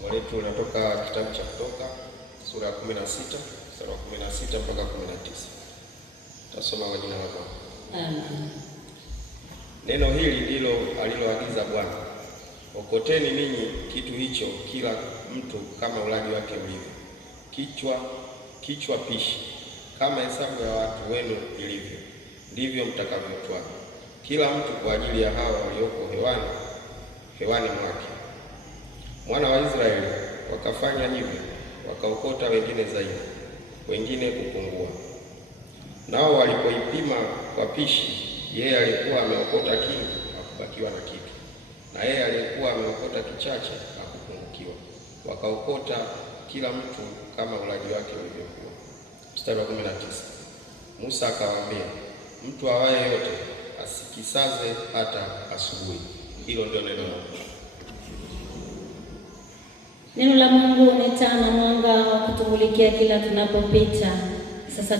Somo letu linatoka kitabu cha Kutoka sura ya 16 mstari wa 16 mpaka 19. Tasoma kwa jina la Bwana. Amen. Neno hili ndilo aliloagiza Bwana: okoteni ninyi kitu hicho, kila mtu kama ulaji wake ulivyo, kichwa pishi. Kama hesabu ya watu wenu ilivyo, ndivyo mtakavyotwaa, kila mtu kwa ajili ya hao walioko hewani mwake. Mwana wa Israeli wakafanya hivyo, wakaokota wengine zaidi, wengine kupungua. Nao walipoipima kwa pishi, yeye alikuwa ameokota kingi, hakubakiwa na kitu, na yeye alikuwa ameokota kichache, hakupungukiwa. Wakaokota kila mtu kama ulaji wake ulivyokuwa. Mstari wa 19. Musa akawaambia, mtu awaye yote asikisaze hata asubuhi. Hilo ndio neno la Mungu. Neno la Mungu ni taa na mwanga wa kutumulikia kila tunapopita. Sasa